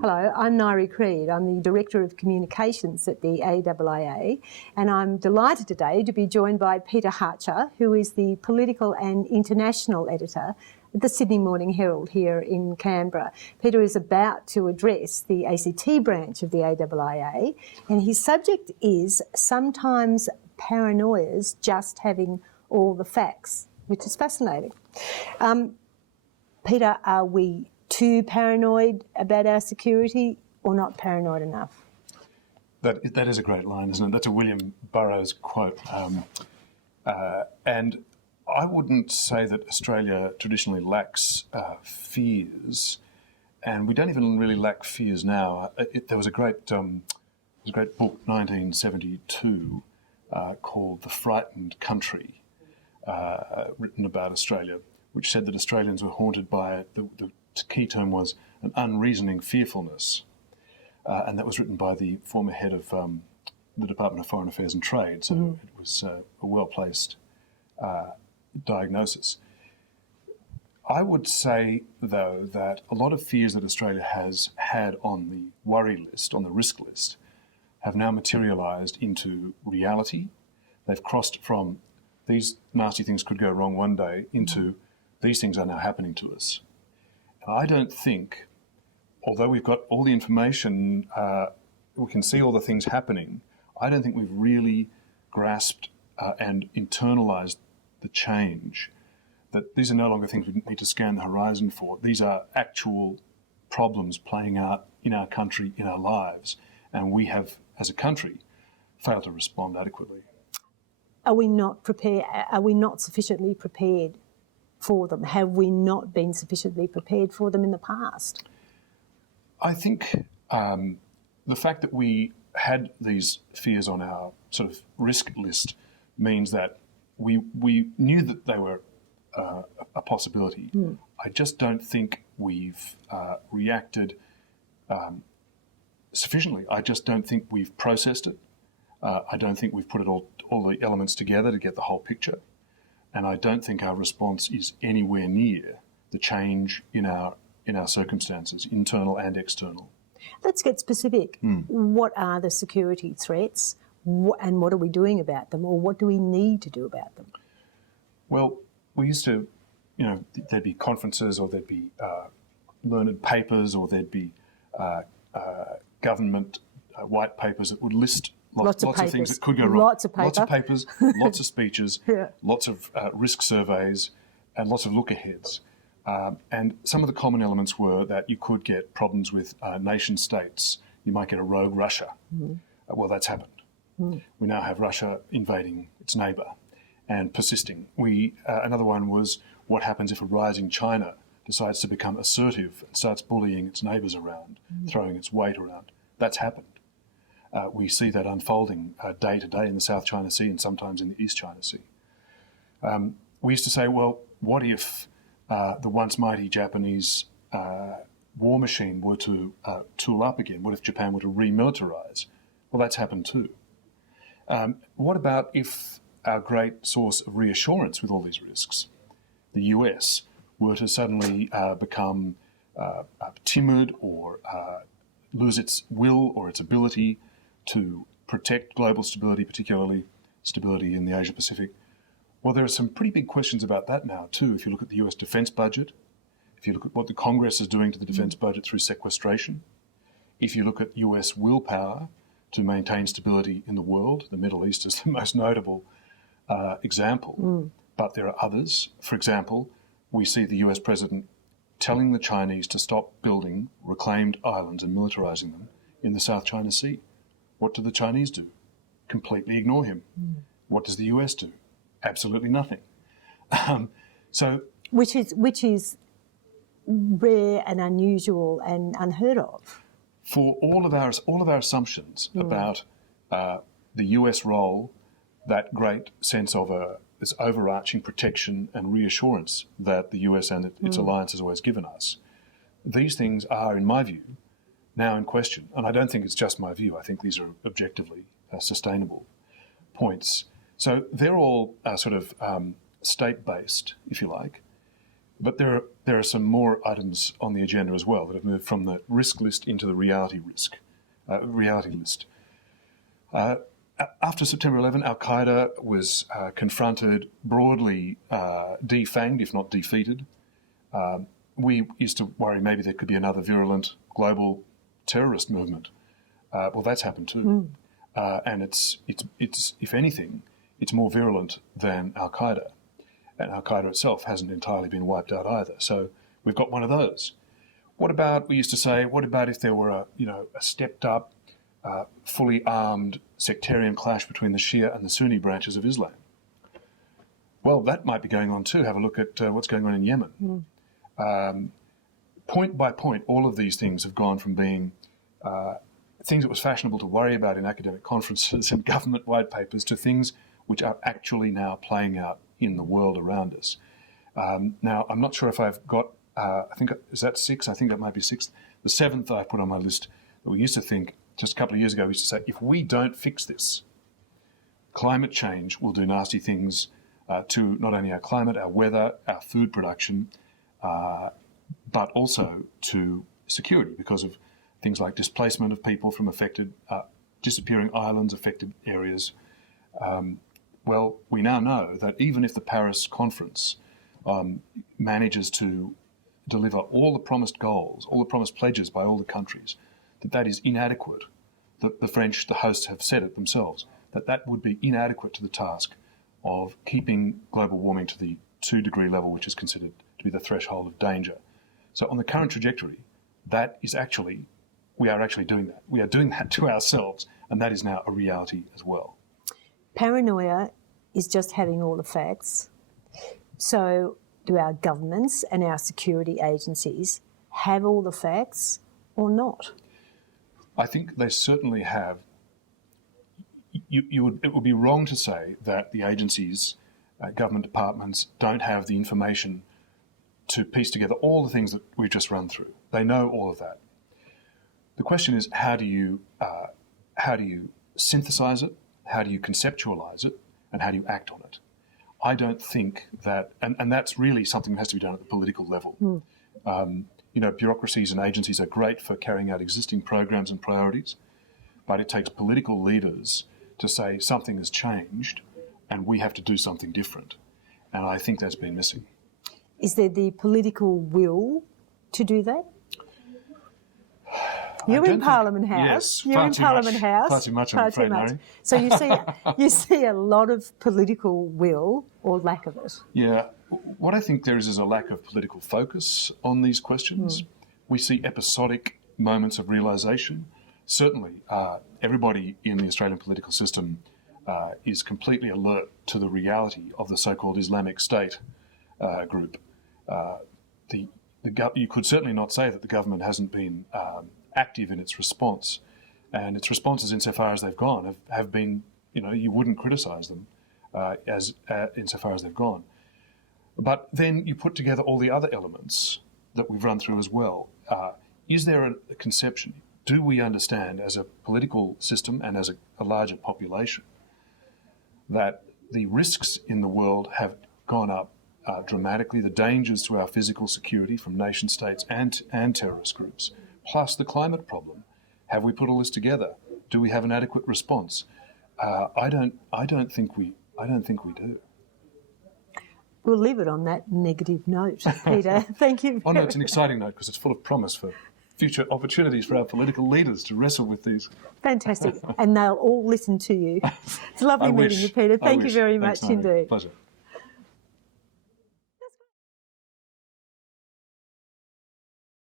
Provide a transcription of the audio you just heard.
Hello, I'm Niree Creed. I'm the Director of Communications at the AIIA, and I'm delighted today to be joined by Peter Hartcher, who is the Political and International Editor at the Sydney Morning Herald here in Canberra. Peter is about to address the ACT branch of the AIIA, and his subject is sometimes paranoia's just having all the facts, which is fascinating. Peter, are we too paranoid about our security or not paranoid enough? That is a great line, isn't it? That's a William Burroughs quote. And I wouldn't say that Australia traditionally lacks fears, and we don't even really lack fears now. There was a great book, 1972, called The Frightened Country, written about Australia, which said that Australians were haunted by the key term was an unreasoning fearfulness, and that was written by the former head of the Department of Foreign Affairs and Trade, so it was a well-placed diagnosis. I would say, though, that a lot of fears that Australia has had on the worry list, on the risk list, have now materialised into reality. They've crossed from these nasty things could go wrong one day into these things are now happening to us. I don't think, although we've got all the information, we can see all the things happening, I don't think we've really grasped and internalised the change, that these are no longer things we need to scan the horizon for. These are actual problems playing out in our country, in our lives, and we have, as a country, failed to respond adequately. Are we not prepared? Are we not sufficiently prepared for them? Have we not been sufficiently prepared for them in the past? I think the fact that we had these fears on our sort of risk list means that we knew that they were a possibility. I just don't think we've reacted sufficiently. I just don't think we've processed it. I don't think we've put all the elements together to get the whole picture. And I don't think our response is anywhere near the change in our circumstances, internal and external. Let's get specific. What are the security threats, and what are we doing about them, or what do we need to do about them? Well, we used to, there'd be conferences, or there'd be learned papers, or there'd be government white papers that would list lots of things that could go wrong. Lots of papers, lots of speeches, lots of risk surveys, and lots of look-aheads. And some of the common elements were that you could get problems with nation states. You might get a rogue Russia. Well, that's happened. We now have Russia invading its neighbour and persisting. Another one was what happens if a rising China decides to become assertive and starts bullying its neighbours around, throwing its weight around. That's happened. We see that unfolding day to day in the South China Sea and sometimes in the East China Sea. We used to say, well, what if the once mighty Japanese war machine were to tool up again? What if Japan were to remilitarize? Well, that's happened too. What about if our great source of reassurance with all these risks, the US, were to suddenly become timid or lose its will or its ability to protect global stability, particularly stability in the Asia-Pacific? Well, there are some pretty big questions about that now too. If you look at the US defence budget, if you look at what the Congress is doing to the defence budget through sequestration, if you look at US willpower to maintain stability in the world, the Middle East is the most notable example, but there are others. For example, we see the US president telling the Chinese to stop building reclaimed islands and militarising them in the South China Sea. What do the Chinese do? Completely ignore him. What does the US do? Absolutely nothing. Which is rare and unusual and unheard of. For all of our assumptions about the US role, that great sense of this overarching protection and reassurance that the US and its alliance has always given us, these things are, in my view, now in question. And I don't think it's just my view. I think these are objectively sustainable points. So they're all sort of state-based, if you like. But there are some more items on the agenda as well that have moved from the risk list into the reality list. After September 11, Al-Qaeda was confronted, broadly defanged, if not defeated. We used to worry maybe there could be another virulent global terrorist movement. Well, that's happened too. And it's if anything, it's more virulent than Al-Qaeda. And Al-Qaeda itself hasn't entirely been wiped out either. So we've got one of those. What about, we used to say, what about if there were a stepped up, fully armed sectarian clash between the Shia and the Sunni branches of Islam? Well, that might be going on too. Have a look at what's going on in Yemen. Point by point, all of these things have gone from being things that was fashionable to worry about in academic conferences and government white papers to things which are actually now playing out in the world around us. Now, I'm not sure if I've got, I think, is that 6? I think that might be 6. The 7th I put on my list that we used to think, just a couple of years ago, we used to say, if we don't fix this, climate change will do nasty things to not only our climate, our weather, our food production, but also to security because of things like displacement of people from affected, disappearing islands, affected areas. Well, we now know that even if the Paris conference manages to deliver all the promised goals, all the promised pledges by all the countries, that is inadequate. The French, the hosts, have said it themselves, that would be inadequate to the task of keeping global warming to the 2-degree level, which is considered to be the threshold of danger. So on the current trajectory, we are actually doing that. We are doing that to ourselves, and that is now a reality as well. Paranoia is just having all the facts. So do our governments and our security agencies have all the facts or not? I think they certainly have. It would be wrong to say that the agencies, government departments, don't have the information to piece together all the things that we've just run through. They know all of that. The question is, how do you synthesize it? How do you conceptualize it? And how do you act on it? I don't think that, and that's really something that has to be done at the political level. Bureaucracies and agencies are great for carrying out existing programs and priorities, but it takes political leaders to say something has changed and we have to do something different. And I think that's been missing. Is there the political will to do that? You're in Parliament House. Yes, You're in Parliament House. Far too much, I'm afraid, Niree. So you see a lot of political will or lack of it. Yeah. What I think there is a lack of political focus on these questions. We see episodic moments of realisation. Certainly, everybody in the Australian political system is completely alert to the reality of the so-called Islamic State group. You could certainly not say that the government hasn't been active in its response, and its responses insofar as they've gone have been, you wouldn't criticise them insofar as they've gone. But then you put together all the other elements that we've run through as well. Is there a conception? Do we understand as a political system and as a larger population that the risks in the world have gone up dramatically, the dangers to our physical security from nation states and terrorist groups, plus the climate problem? Have we put all this together? Do we have an adequate response? I don't think we do. We'll leave it on that negative note, Peter. Thank you. Oh no, it's an exciting note because it's full of promise for future opportunities for our political leaders to wrestle with these. Fantastic. And they'll all listen to you. It's lovely meeting you, Peter. Thank you very much indeed. Pleasure.